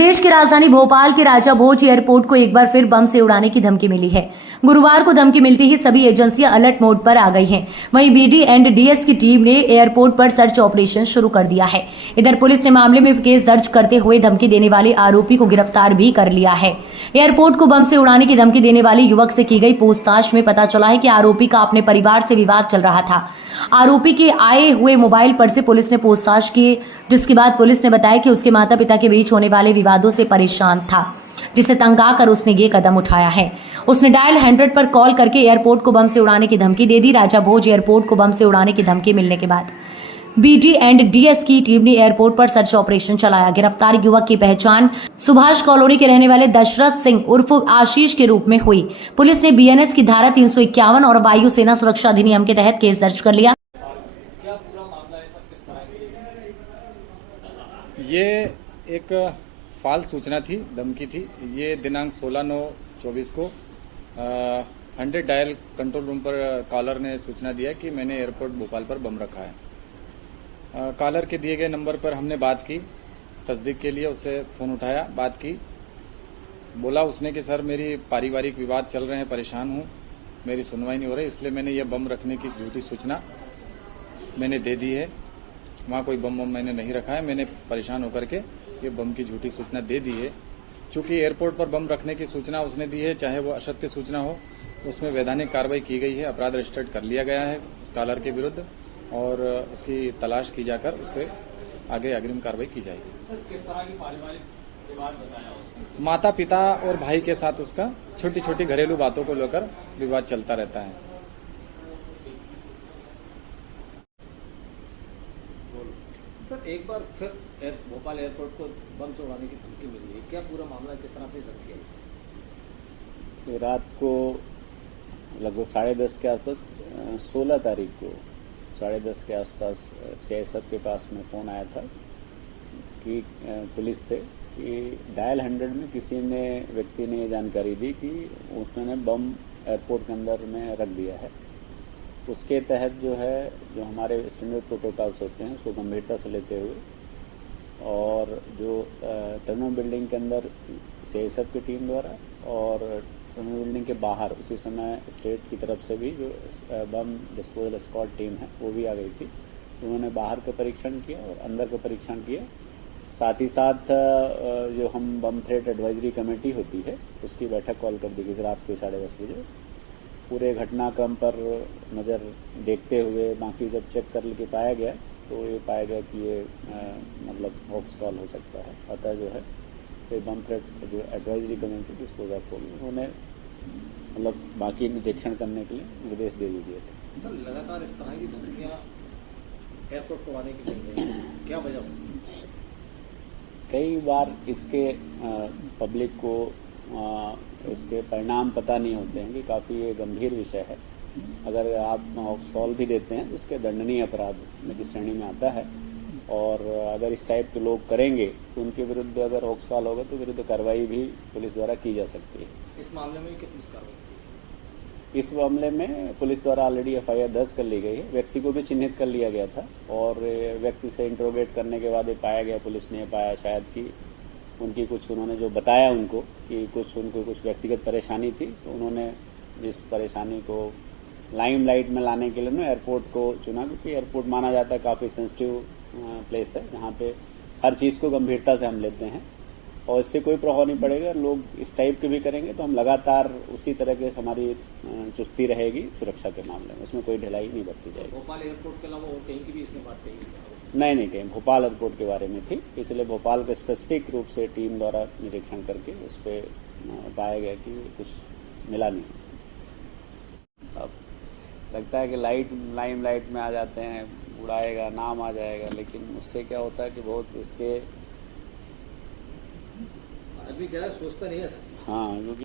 प्रदेश की राजधानी भोपाल के राजा भोज एयरपोर्ट को एक बार फिर बम से उड़ाने की धमकी मिली है। गुरुवार को धमकी मिलते ही सभी एजेंसियां अलर्ट मोड पर आ गई हैं। वहीं बीडी एंड डीएस की टीम ने एयरपोर्ट पर सर्च ऑपरेशन शुरू कर दिया है। इधर पुलिस ने मामले में केस दर्ज करते हुए धमकी देने वाले आरोपी को गिरफ्तार भी कर लिया है। एयरपोर्ट को बम से उड़ाने की धमकी देने वाले युवक से की गई पूछताछ में पता चला है कि आरोपी का अपने परिवार से विवाद चल रहा था। आरोपी के आए हुए मोबाइल पर से पुलिस ने पूछताछ की, जिसके बाद पुलिस ने बताया कि उसके माता पिता के बीच होने वाले विवादों से परेशान था, जिसे तंग आकर उसने ये कदम उठाया है। उसने डायल 100 पर कॉल करके एयरपोर्ट को बम से उड़ाने की धमकी दे दी। राजा भोज एयरपोर्ट को बम से उड़ाने की धमकी मिलने के बाद बीडी एंड डीएस की टीम ने एयरपोर्ट पर सर्च ऑपरेशन चलाया। गिरफ्तार युवक की पहचान सुभाष कॉलोनी के रहने वाले दशरथ सिंह उर्फ आशीष के रूप में हुई। पुलिस ने बीएनएस की धारा 351 और वायुसेना सुरक्षा अधिनियम के तहत केस दर्ज कर लिया। ये एक फाल्स सूचना थी, धमकी थी। ये दिनांक 16/9/24 को 100 डायल कंट्रोल रूम पर कॉलर ने सूचना दिया कि मैंने एयरपोर्ट भोपाल पर बम रखा है। कॉलर के दिए गए नंबर पर हमने बात की, तस्दीक के लिए उससे फ़ोन उठाया, बात की। बोला उसने कि सर मेरी पारिवारिक विवाद चल रहे हैं, परेशान हूँ, मेरी सुनवाई नहीं हो रही, इसलिए मैंने ये बम रखने की झूठी सूचना मैंने दे दी है। वहाँ कोई बम मैंने नहीं रखा है, मैंने परेशान होकर के ये बम की झूठी सूचना दे दी है। चूँकि एयरपोर्ट पर बम रखने की सूचना उसने दी है, चाहे वो असत्य सूचना हो, उसमें वैधानिक कार्रवाई की गई है, अपराध रजिस्टर्ड कर लिया गया है उस कॉलर के विरुद्ध और उसकी तलाश की जाकर उस पर आगे अग्रिम कार्रवाई की जाएगी। सर, किस तरह की पारिवारिक विवाद बताया उसने? माता पिता और भाई के साथ उसका छोटी छोटी घरेलू बातों को लेकर विवाद चलता रहता है। सर, एक बार फिर भोपाल एयरपोर्ट को बम से उड़ाने की धमकी मिली है, क्या पूरा मामला किस तरह से दर्ज किया? तो रात को लगभग 10:30 के आसपास 16 तारीख को 10:30 के आसपास सीआईएसएफ के पास में फ़ोन आया था कि पुलिस से कि डायल 100 में किसी ने व्यक्ति ने ये जानकारी दी कि उसने बम एयरपोर्ट के अंदर में रख दिया है। उसके तहत जो है, जो हमारे स्टैंडर्ड प्रोटोकॉल्स होते हैं उसको गंभीरता से लेते हुए और जो टर्मिनल बिल्डिंग के अंदर सीआईएसएफ की टीम द्वारा और टर्मिनल बिल्डिंग के बाहर उसी समय स्टेट की तरफ से भी जो बम डिस्पोजल स्क्वाड टीम है वो भी आ गई थी। उन्होंने बाहर का परीक्षण किया और अंदर का परीक्षण किया। साथ ही साथ जो हम बम थ्रेट एडवाइजरी कमेटी होती है उसकी बैठक कॉल कर दी गई रात को 10:30 बजे। पूरे घटनाक्रम पर नज़र देखते हुए बाकी जब चेक कर के पाया गया तो ये पाया गया कि ये मतलब हॉक्स कॉल हो सकता है। अतः जो है ये बम थ्रेट जो एडवाइजरी कमेटी डिस्पोज ऑफ होगी, उन्होंने मतलब बाकी निरीक्षण करने के लिए निर्देश दे दिए थे। सर, लगातार इस तरह की धमकियां एयरपोर्ट को आने की मिल रही है, क्या वजह? कई बार इसके पब्लिक को इसके परिणाम पता नहीं होते हैं कि काफ़ी ये गंभीर विषय है। अगर आप हॉक्स कॉल भी देते हैं तो उसके दंडनीय अपराध में की श्रेणी में आता है और अगर इस टाइप के लोग करेंगे तो उनके विरुद्ध अगर हॉक्स कॉल होगा तो विरुद्ध कार्रवाई भी पुलिस द्वारा की जा सकती है। इस मामले में कितनी कार्रवाई? इस मामले में पुलिस द्वारा ऑलरेडी एफआईआर दर्ज कर ली गई है। व्यक्ति को भी चिन्हित कर लिया गया था और व्यक्ति से इंट्रोगेट करने के बाद ये पाया गया, पुलिस ने ये पाया शायद कि उनकी कुछ, उन्होंने जो बताया उनको कि उनको कुछ व्यक्तिगत परेशानी थी, तो उन्होंने इस परेशानी को लाइमलाइट में लाने के लिए एयरपोर्ट को चुना, क्योंकि एयरपोर्ट माना जाता है काफ़ी सेंसिटिव प्लेस है जहाँ पे हर चीज़ को गंभीरता से हम लेते हैं और इससे कोई प्रभाव नहीं पड़ेगा। लोग इस टाइप के भी करेंगे तो हम लगातार उसी तरह के हमारी चुस्ती रहेगी सुरक्षा के मामले में, उसमें कोई ढिलाई नहीं बरती जाएगी। भोपाल एयरपोर्ट के अलावा और कहीं की भी इसने बात कही? नहीं, कहीं भोपाल एयरपोर्ट के बारे में थी, इसलिए भोपाल के स्पेसिफिक रूप से टीम द्वारा निरीक्षण करके उस पर पाया गया कि कुछ मिला नहीं। अब लगता है कि लाइमलाइट में आ जाते हैं, उड़ाएगा, नाम आ जाएगा, लेकिन उससे क्या होता है कि बहुत इसके आदमी क्या सोचता नहीं है। हाँ, क्योंकि